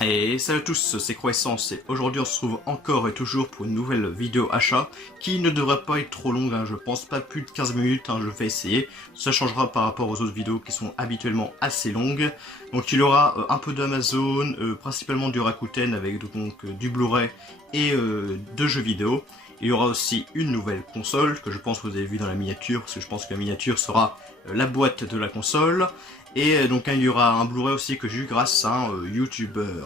Et salut à tous, c'est Croissance et aujourd'hui on se retrouve encore et toujours pour une nouvelle vidéo achat qui ne devrait pas être trop longue, je pense pas plus de 15 minutes, je vais essayer. Ça changera par rapport aux autres vidéos qui sont habituellement assez longues. Donc il y aura un peu d'Amazon, principalement du Rakuten avec donc du Blu-ray et de jeux vidéo. Il y aura aussi une nouvelle console que je pense que vous avez vu dans la miniature, parce que je pense que la miniature sera la boîte de la console. Et donc il y aura un Blu-ray aussi que j'ai eu grâce à un YouTuber.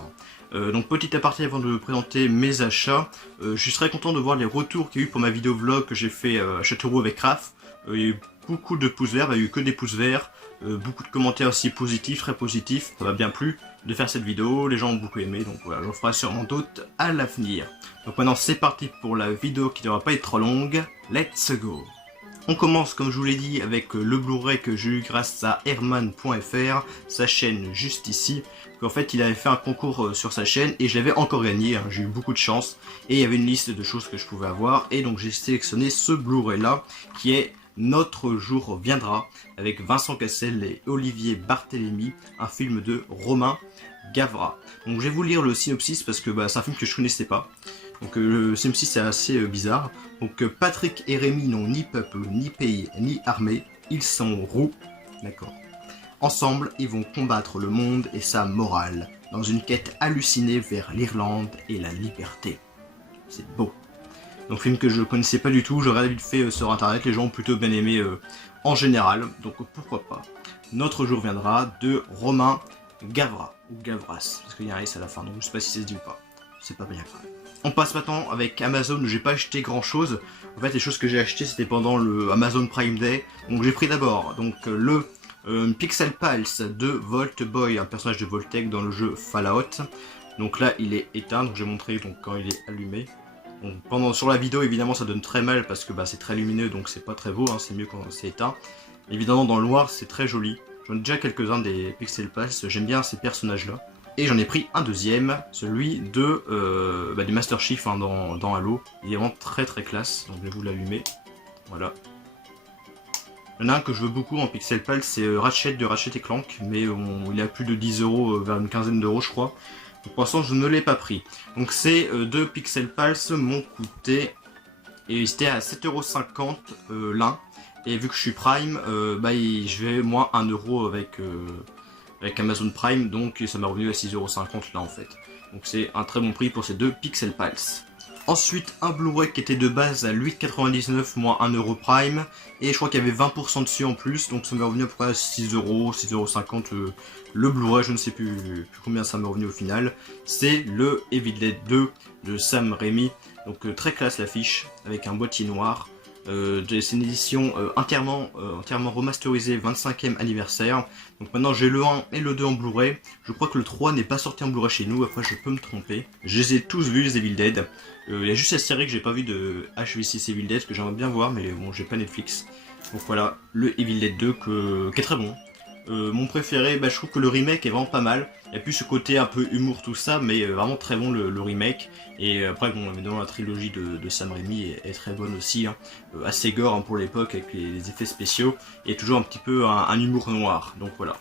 Donc petit aparté avant de présenter mes achats, je suis très content de voir les retours qu'il y a eu pour ma vidéo vlog que j'ai fait à Châteauroux avec Raph. Il y a eu beaucoup de pouces verts, il n'y a eu que des pouces verts, beaucoup de commentaires aussi positifs, très positifs, ça m'a bien plu de faire cette vidéo, les gens ont beaucoup aimé, donc voilà, j'en ferai sûrement d'autres à l'avenir. Donc maintenant c'est parti pour la vidéo qui ne devra pas être trop longue, let's go! On commence, comme je vous l'ai dit, avec le Blu-ray que j'ai eu grâce à Herman.fr, sa chaîne juste ici. En fait, il avait fait un concours sur sa chaîne et je l'avais encore gagné, j'ai eu beaucoup de chance. Et il y avait une liste de choses que je pouvais avoir. Et donc j'ai sélectionné ce Blu-ray là, qui est Notre jour viendra, avec Vincent Cassel et Olivier Barthélémy, un film de Romain Gavras. Donc je vais vous lire le synopsis parce que c'est un film que je connaissais pas. Donc le synopsis c'est assez bizarre. Donc Patrick et Rémi n'ont ni peuple, ni pays, ni armée. Ils sont roux. D'accord. Ensemble, ils vont combattre le monde et sa morale, dans une quête hallucinée vers l'Irlande et la liberté. C'est beau. Donc film que je connaissais pas du tout, je regardais vite fait sur internet, les gens ont plutôt bien aimé en général, donc pourquoi pas. Notre jour viendra de Romain Gavras, ou Gavras, parce qu'il y a un S à la fin, donc je sais pas si ça se dit ou pas. C'est pas bien grave. On passe maintenant avec Amazon, où j'ai pas acheté grand chose. En fait, les choses que j'ai achetées c'était pendant le Amazon Prime Day. Donc j'ai pris d'abord donc le Pixel Pulse de Volt Boy, un personnage de Voltec dans le jeu Fallout. Donc là il est éteint, donc j'ai montré donc, quand il est allumé. Donc, sur la vidéo évidemment ça donne très mal parce que c'est très lumineux, donc c'est pas très beau, c'est mieux quand c'est éteint. Évidemment dans le noir c'est très joli. J'en ai déjà quelques-uns des Pixel Pulse, j'aime bien ces personnages là. Et j'en ai pris un deuxième, celui de du Master Chief dans Halo. Il est vraiment très très classe, donc je vais vous l'allumer. Voilà. Il y en a un que je veux beaucoup en Pixel Pulse, c'est Ratchet de Ratchet et Clank, mais il est à plus de 10 €, vers une quinzaine d'euros je crois. Donc, pour l'instant je ne l'ai pas pris. Donc ces deux Pixel Pulse m'ont coûté, et c'était à 7,50 € l'un. Et vu que je suis Prime, je vais moins 1 € avec Amazon Prime, donc ça m'a revenu à 6,50 € là en fait. Donc c'est un très bon prix pour ces deux Pixel Pulse. Ensuite, un Blu-ray qui était de base à 8,99 moins 1 € Prime, et je crois qu'il y avait 20% dessus en plus, donc ça m'est revenu à peu près à 6 €, 6,50 € le Blu-ray, je ne sais plus combien ça m'est revenu au final. C'est le Evil Dead 2 de Sam Raimi, donc très classe l'affiche, avec un boîtier noir. C'est une édition entièrement remasterisée, 25e anniversaire. Donc maintenant j'ai le 1 et le 2 en Blu-ray. Je crois que le 3 n'est pas sorti en Blu-ray chez nous, après je peux me tromper. Je les ai tous vus les Evil Dead. Il y a juste la série que j'ai pas vu de HV6 Evil Dead que j'aimerais bien voir, mais bon j'ai pas Netflix. Donc voilà, le Evil Dead 2 qui est très bon. Mon préféré, je trouve que le remake est vraiment pas mal. Il y a plus ce côté un peu humour tout ça, mais vraiment très bon le remake. Et après bon, évidemment la trilogie de Sam Raimi est très bonne aussi, assez gore pour l'époque avec les effets spéciaux, et toujours un petit peu un humour noir. Donc voilà,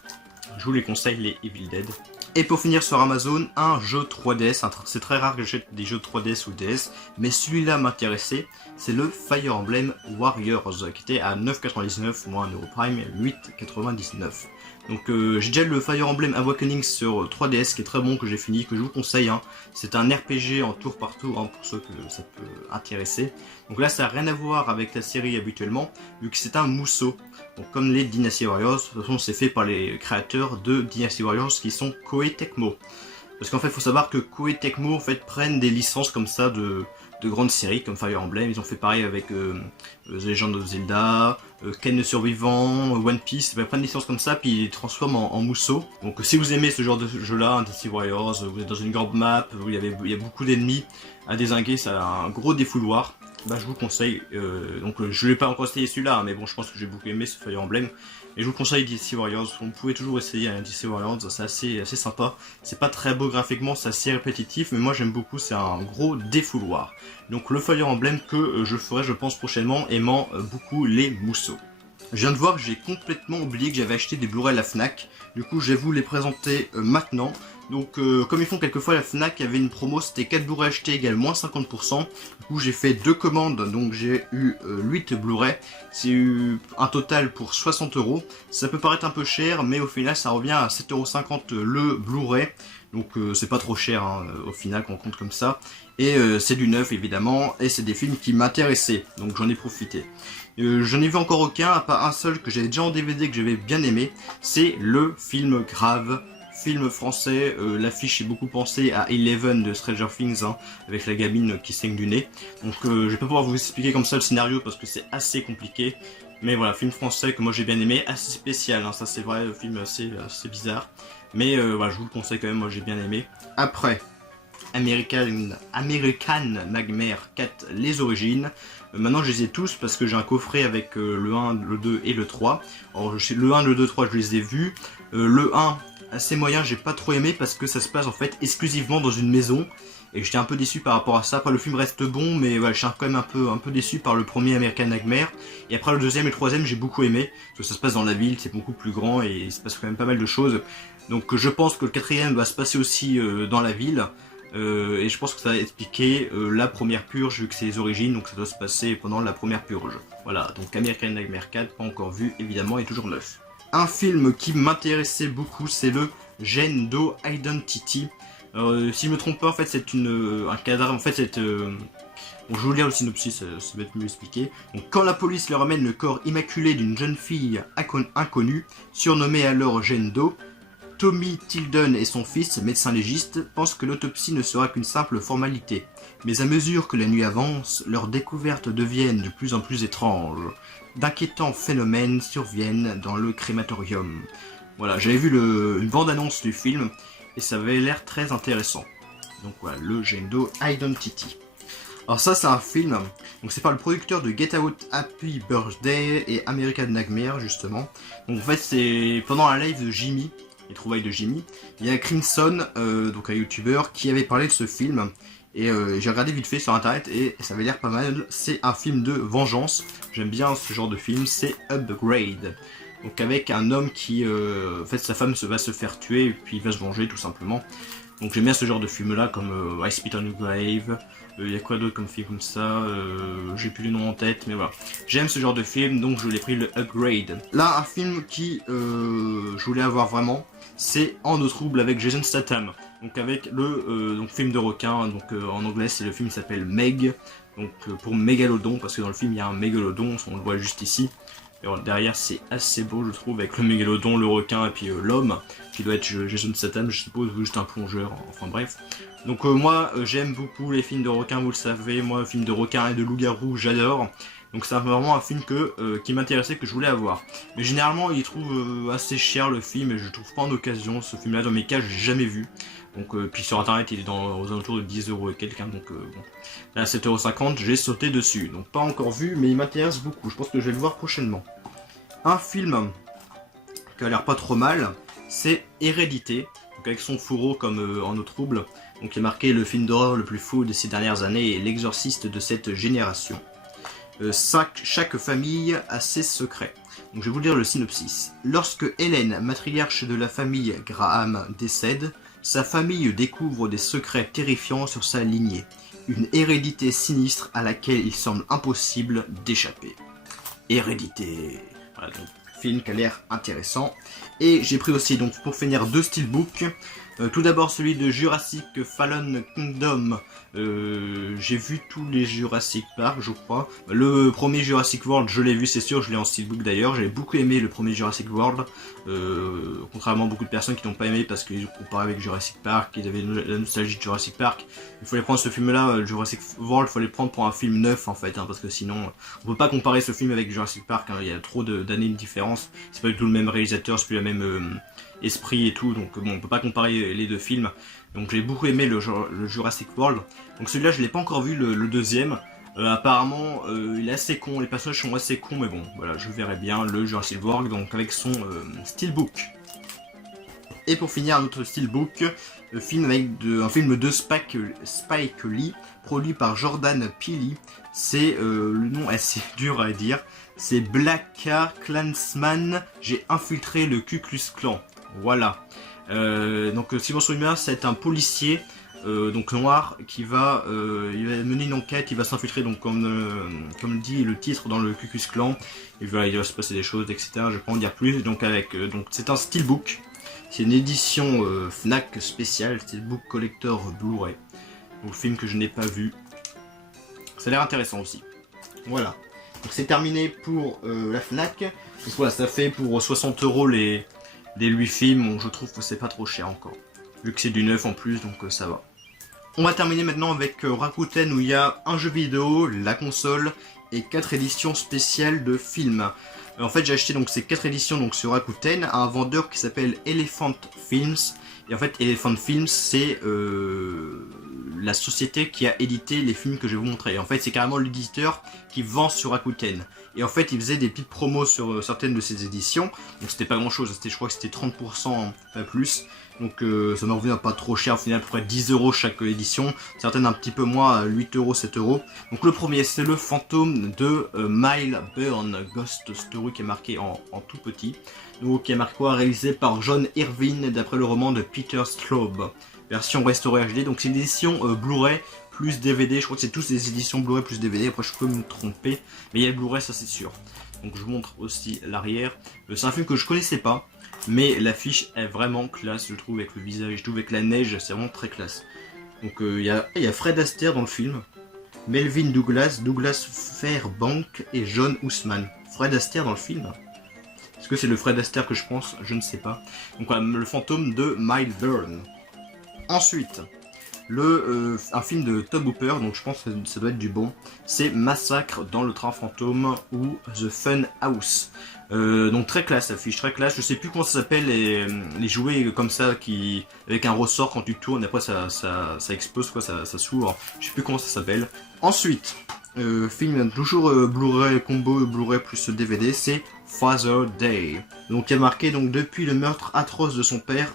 je vous les conseille les Evil Dead. Et pour finir sur Amazon, un jeu 3DS, c'est très rare que j'achète des jeux 3DS ou DS, mais celui-là m'intéressait, c'est le Fire Emblem Warriors, qui était à 9,99 moins 1 € Prime, 8,99. Donc j'ai déjà le Fire Emblem Awakening sur 3DS qui est très bon, que j'ai fini, que je vous conseille. C'est un RPG en tour par tour pour ceux que ça peut intéresser. Donc là ça n'a rien à voir avec la série habituellement, vu que c'est un mousseau. Donc comme les Dynasty Warriors, de toute façon c'est fait par les créateurs de Dynasty Warriors qui sont Koei Tecmo. Parce qu'en fait il faut savoir que Koei Tecmo prennent des licences comme ça de grandes séries comme Fire Emblem. Ils ont fait pareil avec The Legend of Zelda, Ken le Survivant, One Piece, plein de licences comme ça, puis ils les transforment en mousseau. Donc si vous aimez ce genre de jeu là, Dynasty Warriors, vous êtes dans une grande map, où il y a beaucoup d'ennemis à dézinguer, ça a un gros défouloir, je vous conseille, donc je ne l'ai pas encore essayé celui-là, mais bon je pense que j'ai beaucoup aimé ce Fire Emblem. Et je vous conseille Dynasty Warriors, vous pouvez toujours essayer Dynasty Warriors, c'est assez sympa. C'est pas très beau graphiquement, c'est assez répétitif, mais moi j'aime beaucoup, c'est un gros défouloir. Donc le Fire Emblem que je ferai je pense prochainement, aimant beaucoup les mousseaux. Je viens de voir que j'ai complètement oublié que j'avais acheté des Blu-ray à la Fnac. Du coup, je vais vous les présenter maintenant. Donc, comme ils font quelquefois à la Fnac, il y avait une promo, c'était 4 Blu-ray achetés égale moins 50%. Du coup, j'ai fait 2 commandes, donc j'ai eu 8 Blu-ray. C'est eu un total pour 60 €. Ça peut paraître un peu cher, mais au final, ça revient à 7,50 € le Blu-ray. Donc, c'est pas trop cher hein, au final quand on compte comme ça. Et c'est du neuf évidemment, et c'est des films qui m'intéressaient, donc j'en ai profité. Je n'ai vu encore aucun, à part un seul que j'avais déjà en DVD que j'avais bien aimé, c'est le film Grave, film français. L'affiche est beaucoup pensée à Eleven de Stranger Things, hein, avec la gamine qui saigne du nez. Donc je vais pas pouvoir vous expliquer comme ça le scénario parce que c'est assez compliqué. Mais voilà, film français que moi j'ai bien aimé, assez spécial, hein, ça c'est vrai, film assez bizarre. Mais voilà, je vous le conseille quand même, moi j'ai bien aimé. Après, American Nightmare 4, les origines. Maintenant je les ai tous parce que j'ai un coffret avec le 1, le 2 et le 3. Alors le 1, le 2, 3 je les ai vus. Le 1, assez moyen, j'ai pas trop aimé parce que ça se passe en fait exclusivement dans une maison. Et j'étais un peu déçu par rapport à ça. Après le film reste bon, mais voilà, je suis quand même un peu déçu par le premier American Nightmare. Et après le deuxième et le troisième j'ai beaucoup aimé. Parce que ça se passe dans la ville, c'est beaucoup plus grand et il se passe quand même pas mal de choses. Donc je pense que le quatrième va se passer aussi dans la ville. Et je pense que ça va expliquer la première purge vu que c'est les origines, donc ça doit se passer pendant la première purge. Voilà, donc American Nightmare 4, pas encore vu évidemment, et toujours neuf. Un film qui m'intéressait beaucoup, c'est le Gendo Identity. Si je me trompe pas, en fait c'est un cadavre, en fait c'est... Bon, je vais vous lire le synopsis, ça va être mieux expliqué. Donc, quand la police leur amène le corps immaculé d'une jeune fille inconnue, surnommée alors Gendo, Tommy Tilden et son fils, médecin légiste, pensent que l'autopsie ne sera qu'une simple formalité. Mais à mesure que la nuit avance, leurs découvertes deviennent de plus en plus étranges. D'inquiétants phénomènes surviennent dans le crématorium. Voilà, j'avais vu une bande-annonce du film et ça avait l'air très intéressant. Donc voilà, le Gendo Identity. Alors ça c'est un film, donc c'est par le producteur de Get Out, Happy Birthday et American Nightmare justement. Donc en fait c'est pendant un live de Jimmy, les trouvailles de Jimmy, il y a Crimson, donc un youtubeur, qui avait parlé de ce film. Et j'ai regardé vite fait sur internet et ça avait l'air pas mal. C'est un film de vengeance, j'aime bien ce genre de film, c'est Upgrade. Donc avec un homme qui, en fait sa femme va se faire tuer et puis il va se venger tout simplement. Donc j'aime bien ce genre de film là comme I Spit on Your Grave. Il y a quoi d'autre comme film comme ça, j'ai plus les noms en tête, mais voilà. J'aime ce genre de film, donc je l'ai pris, le Upgrade. Là, un film qui je voulais avoir vraiment, c'est En eau trouble avec Jason Statham. Donc avec le film de requin, donc en anglais c'est le film qui s'appelle Meg. Donc pour Mégalodon, parce que dans le film il y a un mégalodon, on le voit juste ici. Et alors, derrière c'est assez beau je trouve, avec le mégalodon, le requin et puis l'homme, qui doit être Jason Statham, je suppose, ou juste un plongeur, enfin bref. Donc moi j'aime beaucoup les films de requins, vous le savez, moi films de requins et de loups-garous j'adore. Donc c'est vraiment un film qui m'intéressait, que je voulais avoir. Mais généralement il trouve assez cher le film et je trouve pas en occasion ce film là, dans mes cas je l'ai jamais vu. Donc puis sur internet il est aux alentours de 10 € et quelqu'un, donc bon. Là à 7,50 €, j'ai sauté dessus. Donc pas encore vu mais il m'intéresse beaucoup, je pense que je vais le voir prochainement. Un film qui a l'air pas trop mal, c'est Hérédité. Donc avec son fourreau comme En eau trouble. Donc il est marqué le film d'horreur le plus fou de ces dernières années et l'exorciste de cette génération. Chaque famille a ses secrets. Donc je vais vous lire le synopsis. Lorsque Hélène, matriarche de la famille Graham, décède, sa famille découvre des secrets terrifiants sur sa lignée. Une hérédité sinistre à laquelle il semble impossible d'échapper. Hérédité. Voilà, donc film qui a l'air intéressant. Et j'ai pris aussi, donc pour finir, 2 steelbooks. Tout d'abord celui de Jurassic Fallen Kingdom. J'ai vu tous les Jurassic Park je crois. Le premier Jurassic World je l'ai vu, c'est sûr, je l'ai en steelbook d'ailleurs. J'avais beaucoup aimé le premier Jurassic World, contrairement à beaucoup de personnes qui n'ont pas aimé parce qu'ils comparaient avec Jurassic Park, ils avaient la nostalgie de Jurassic Park. Il fallait prendre ce film là, Jurassic World, il fallait le prendre pour un film neuf en fait, hein, parce que sinon on peut pas comparer ce film avec Jurassic Park, hein, il y a trop d'années de différence. C'est pas du tout le même réalisateur, c'est plus la même esprit et tout, donc bon on peut pas comparer les deux films. Donc j'ai beaucoup aimé le Jurassic World. Donc celui-là je l'ai pas encore vu, le deuxième. Apparemment il est assez con, les personnages sont assez cons, mais bon voilà, je verrai bien le Jurassic World donc avec son steelbook. Et pour finir un autre steelbook, film avec un film de Spike Lee, produit par Jordan Peele. C'est le nom assez dur à dire. C'est Black Klansman, j'ai infiltré le Ku Klux Klan. Voilà. Donc si vous vous souvenez bien, c'est un policier donc noir qui va, il va mener une enquête, il va s'infiltrer donc comme dit le titre dans le Ku Klux Klan. Il va se passer des choses, etc. Je vais pas en dire plus. Donc donc c'est un steelbook. C'est une édition Fnac spéciale, steelbook collector Blu-ray. Donc film que je n'ai pas vu. Ça a l'air intéressant aussi. Voilà. Donc c'est terminé pour la Fnac. Donc voilà, ça fait pour 60 € les 8 films. Bon, je trouve que c'est pas trop cher encore. Vu que c'est du neuf en plus, donc ça va. On va terminer maintenant avec Rakuten où il y a un jeu vidéo, la console et 4 éditions spéciales de films. En fait j'ai acheté donc ces 4 éditions donc sur Rakuten à un vendeur qui s'appelle Elephant Films. Et en fait Elephant Films c'est la société qui a édité les films que je vais vous montrer. En fait c'est carrément l'éditeur qui vend sur Rakuten. Et en fait il faisait des petites promos sur certaines de ces éditions. Donc c'était pas grand chose, je crois que c'était 30% pas plus. Donc ça m'a revenu à pas trop cher, au final à peu près 10 € chaque édition. Certaines un petit peu moins, à 8 €, 7 €. Donc le premier c'est le fantôme de Miles Byrne, Ghost Story qui est marqué en tout petit. Donc qui est marqué quoi, réalisé par John Irvine d'après le roman de Peter Straub. Version restaurée HD, donc c'est une édition Blu-ray plus DVD, je crois que c'est tous des éditions Blu-ray plus DVD, après je peux me tromper, mais il y a le Blu-ray ça c'est sûr. Donc je vous montre aussi l'arrière. C'est un film que je connaissais pas, mais l'affiche est vraiment classe, je trouve, avec le visage, je trouve avec la neige, c'est vraiment très classe. Donc il y a Fred Astaire dans le film, Melvin Douglas, Douglas Fairbanks et John Houseman. Fred Astaire dans le film. Est-ce que c'est le Fred Astaire que je pense? Je ne sais pas. Donc voilà, le fantôme de Miles Byrne. Ensuite, un film de Tobe Hooper, donc je pense que ça doit être du bon. C'est Massacre dans le train fantôme ou The Fun House. Donc très classe, affiche très classe. Je sais plus comment ça s'appelle les jouets comme ça qui avec un ressort quand tu tournes, après ça explose quoi, ça s'ouvre. Je sais plus comment ça s'appelle. Ensuite, film toujours Blu-ray combo Blu-ray plus DVD, c'est Father Day. Donc il y a marqué donc depuis le meurtre atroce de son père,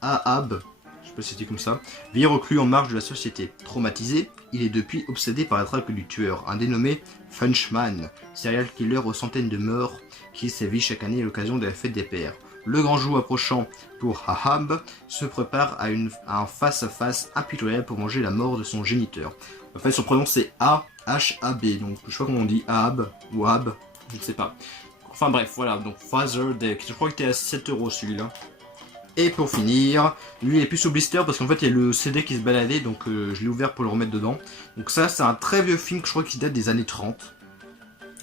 Ahab. Je sais pas si c'était comme ça, vit reclus en marge de la société. Traumatisé, il est depuis obsédé par la traque du tueur, un dénommé Frenchman, serial killer aux centaines de morts qui sévit chaque année à l'occasion de la fête des pères. Le grand jour approchant pour Ahab se prépare à un face-à-face impitoyable pour manger la mort de son géniteur. En fait, son prénom c'est A-H-A-B, donc je sais pas comment on dit, Ahab ou Ahab, je ne sais pas. Enfin bref, voilà, donc Father Day, je crois qu'il était à 7 € celui-là. Et pour finir, lui il est plus sous blister parce qu'en fait il y a le CD qui se baladait, donc je l'ai ouvert pour le remettre dedans. Donc ça c'est un très vieux film que je crois qu'il date des années 30.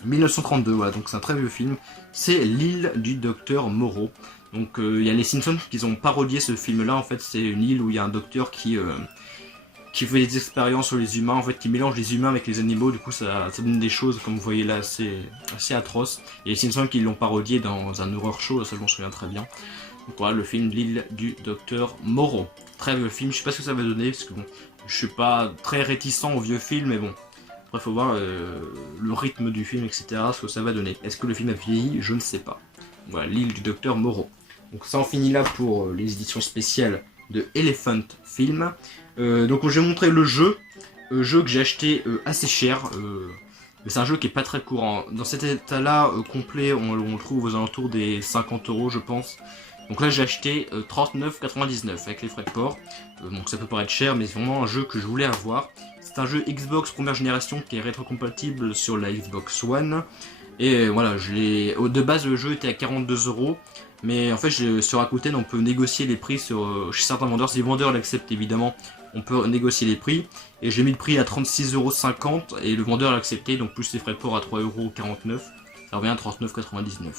1932, voilà, donc c'est un très vieux film. C'est L'île du docteur Moreau. Donc il y a les Simpsons qui ont parodié ce film là, en fait c'est une île où il y a un docteur qui fait des expériences sur les humains, en fait qui mélange les humains avec les animaux, du coup ça donne des choses comme vous voyez là assez atroces. Et les Simpsons qui l'ont parodié dans un horror show, ça je m'en souviens très bien. Donc voilà le film L'île du docteur Moreau. Très vieux film, je sais pas ce que ça va donner, parce que bon, je suis pas très réticent aux vieux films, mais bon. Après faut voir le rythme du film, etc. Ce que ça va donner. Est-ce que le film a vieilli? Je ne sais pas. Voilà, L'île du docteur Moreau. Donc ça en finit là pour les éditions spéciales de Elephant Film. Donc je vais montrer le jeu que j'ai acheté assez cher. Mais c'est un jeu qui est pas très courant. Dans cet état-là complet, on le trouve aux alentours des 50 € je pense. Donc là j'ai acheté 39,99 avec les frais de port. Donc ça peut paraître cher, mais c'est vraiment un jeu que je voulais avoir. C'est un jeu Xbox première génération qui est rétrocompatible sur la Xbox One. Et voilà, de base le jeu était à 42 €. Mais en fait sur Rakuten on peut négocier les prix chez certains vendeurs. Si les vendeurs l'acceptent évidemment, on peut négocier les prix. Et j'ai mis le prix à 36,50 € et le vendeur l'a accepté, donc plus les frais de port à 3,49 €. Ça revient à 39,99 €.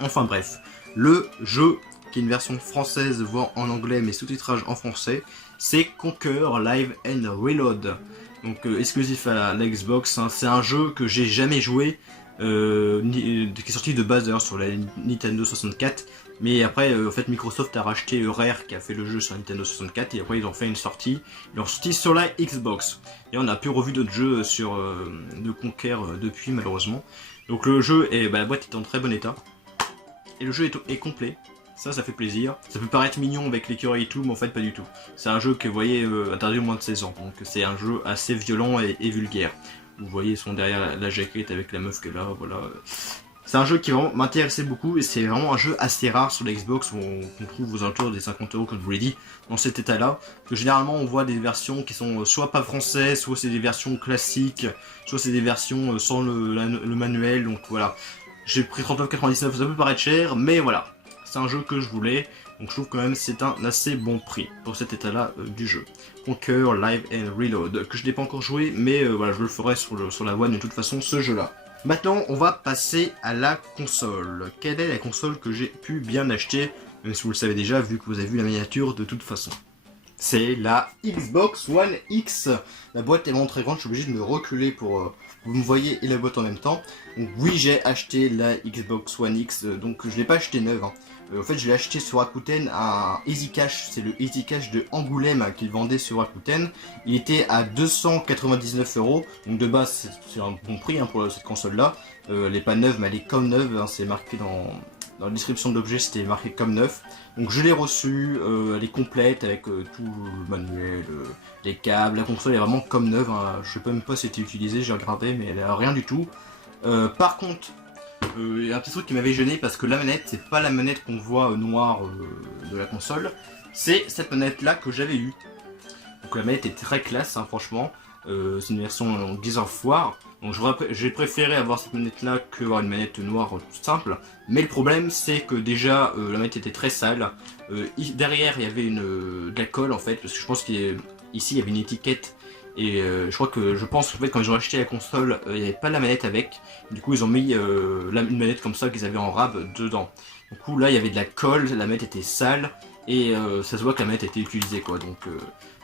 Enfin bref, le jeu, qui est une version française, voire en anglais, mais sous-titrage en français, c'est Conquer Live and Reload. Donc exclusif à la Xbox, hein. C'est un jeu que j'ai jamais joué, qui est sorti de base d'ailleurs sur la Nintendo 64. Mais après, en fait, Microsoft a racheté Rare qui a fait le jeu sur Nintendo 64 et après ils ont fait une sortie. Ils l'ont sorti sur la Xbox. Et on n'a plus revu d'autres jeux de Conquer depuis malheureusement. Donc le jeu, la boîte est en très bon état. Et le jeu est complet. ça fait plaisir. Ça peut paraître mignon avec l'écureuil et tout, mais en fait pas du tout. C'est un jeu que vous voyez interdit au moins de 16 ans, donc c'est un jeu assez violent et vulgaire. Vous voyez, ils sont derrière la jaquette avec la meuf qui est là, voilà. C'est un jeu qui vraiment m'intéressait beaucoup et c'est vraiment un jeu assez rare sur la Xbox où on trouve aux alentours des 50 €, comme je vous l'ai dit, dans cet état-là. Que généralement on voit des versions qui sont soit pas françaises, soit c'est des versions classiques, soit c'est des versions sans le manuel, donc voilà. J'ai pris 39,99€, ça peut paraître cher, mais voilà. C'est un jeu que je voulais, donc je trouve quand même c'est un assez bon prix pour cet état-là du jeu. Conquer Live and Reload, que je n'ai pas encore joué, mais voilà, je le ferai sur la One de toute façon, ce jeu-là. Maintenant, on va passer à la console. Quelle est la console que j'ai pu bien acheter, même si vous le savez déjà, vu que vous avez vu la miniature de toute façon. C'est la Xbox One X. La boîte est vraiment très grande, je suis obligé de me reculer pour que vous me voyez et la boîte en même temps. Donc oui, j'ai acheté la Xbox One X, donc je ne l'ai pas acheté neuve. Hein. En fait, je l'ai acheté sur Rakuten à Easy Cash, c'est le Easy Cash de Angoulême qu'il vendait sur Rakuten. Il était à 299 €, donc de base c'est un bon prix hein, pour cette console-là. Elle n'est pas neuve, mais elle est comme neuve, hein, c'est marqué dans la description de l'objet, c'était marqué comme neuf. Donc je l'ai reçue, elle est complète avec tout le manuel, les câbles, la console est vraiment comme neuve. Hein. Je sais même pas si c'était utilisé, j'ai regardé, mais elle a rien du tout. Par contre, il y a un petit truc qui m'avait gêné parce que la manette, c'est pas la manette qu'on voit noire de la console, c'est cette manette là que j'avais eue. Donc la manette est très classe, hein, franchement. C'est une version Gears of War. Donc j'ai préféré avoir cette manette là que avoir une manette noire toute simple. Mais le problème c'est que déjà la manette était très sale. Derrière il y avait de la colle en fait, parce que je pense qu'ici il y avait une étiquette. Et je pense qu'en fait quand ils ont acheté la console, il n'y avait pas la manette avec. Du coup ils ont mis une manette comme ça qu'ils avaient en rab dedans. Du coup là il y avait de la colle, la manette était sale. Et ça se voit que la manette était utilisée quoi. Donc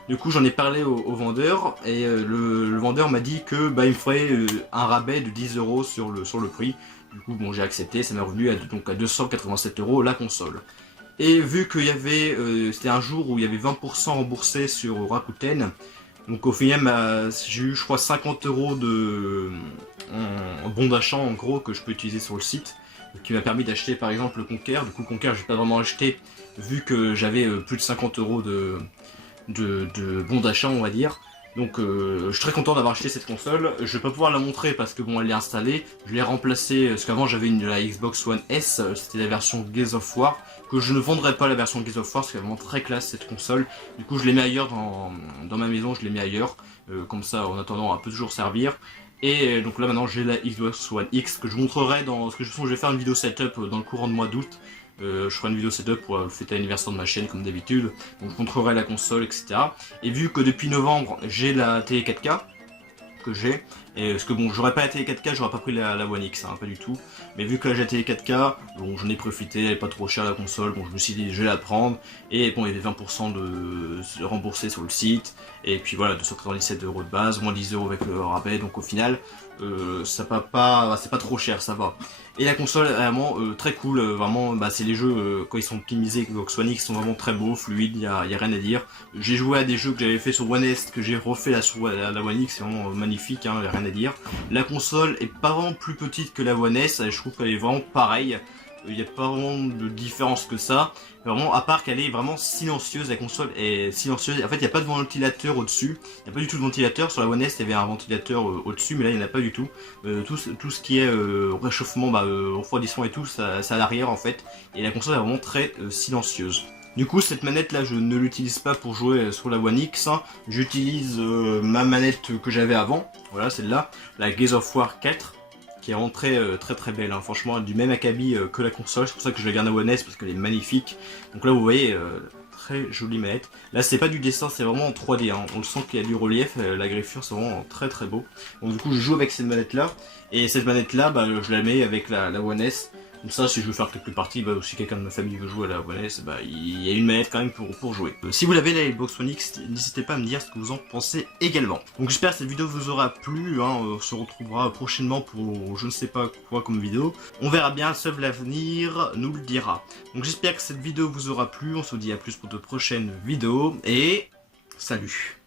du coup j'en ai parlé au vendeur. Et le vendeur m'a dit que il me ferait un rabais de 10 € sur le prix. Du coup bon j'ai accepté, ça m'est revenu à 287 € la console. Et vu qu'il y avait, c'était un jour où il y avait 20% remboursé sur Rakuten. Donc au final, j'ai eu je crois 50 € en bon d'achat en gros que je peux utiliser sur le site. Qui m'a permis d'acheter par exemple le Conquer. Du coup le Conquer j'ai pas vraiment acheté vu que j'avais plus de 50 € de bon d'achat on va dire. Donc je suis très content d'avoir acheté cette console. Je vais pas pouvoir la montrer parce que bon elle est installée. Je l'ai remplacée parce qu'avant j'avais la Xbox One S, c'était la version Gears of War. Que je ne vendrai pas la version Gears of War parce qu'elle est vraiment très classe cette console. Du coup je l'ai mis ailleurs dans ma maison, je l'ai mis ailleurs. Comme ça en attendant elle peut toujours servir. Et donc là maintenant j'ai la Xbox One X que je montrerai parce que je vais faire une vidéo setup dans le courant de mois d'août. Je ferai une vidéo setup pour le fêter l'anniversaire de ma chaîne comme d'habitude. Donc je montrerai la console etc. Et vu que depuis novembre j'ai la télé 4K que j'ai, et parce que bon j'aurais pas la télé 4K, j'aurais pas pris la One X, hein, pas du tout. Mais vu que là j'ai la télé 4K, bon j'en ai profité, elle est pas trop chère la console, bon je me suis dit je vais la prendre. Et bon il y avait 20% de remboursé sur le site. Et puis voilà, 297 € de base, moins 10 € avec le rabais, donc au final c'est pas trop cher, ça va. Et la console est vraiment très cool, vraiment c'est les jeux quand ils sont optimisés Xbox One X sont vraiment très beaux, fluides, y a rien à dire. J'ai joué à des jeux que j'avais fait sur One S, que j'ai refait là sur la One X, c'est vraiment magnifique, hein, y a rien à dire. La console est pas vraiment plus petite que la One S, je trouve qu'elle est vraiment pareille. Il n'y a pas vraiment de différence que ça, vraiment à part qu'elle est vraiment silencieuse, la console est silencieuse, en fait il n'y a pas de ventilateur au-dessus, il n'y a pas du tout de ventilateur, sur la One S il y avait un ventilateur au-dessus, mais là il n'y en a pas du tout, tout ce qui est réchauffement, refroidissement et tout, c'est à l'arrière en fait, et la console est vraiment très silencieuse. Du coup cette manette là je ne l'utilise pas pour jouer sur la One X, hein. J'utilise ma manette que j'avais avant, voilà celle-là, la Gears of War 4, qui est vraiment très belle, hein. Franchement du même acabit que la console, c'est pour ça que je la garde à One S parce qu'elle est magnifique. Donc là vous voyez, très jolie manette. Là c'est pas du dessin, c'est vraiment en 3D, hein. On le sent qu'il y a du relief, la griffure c'est vraiment très beau. Donc du coup je joue avec cette manette là, et cette manette là je la mets avec la One S. Comme ça, si je veux faire quelques parties, si quelqu'un de ma famille veut jouer à la One S, il y a une manette quand même pour jouer. Si vous l'avez la Xbox One X, n'hésitez pas à me dire ce que vous en pensez également. Donc j'espère que cette vidéo vous aura plu, hein, on se retrouvera prochainement pour je ne sais pas quoi comme vidéo. On verra bien, seul l'avenir nous le dira. Donc j'espère que cette vidéo vous aura plu, on se dit à plus pour de prochaines vidéos, et salut!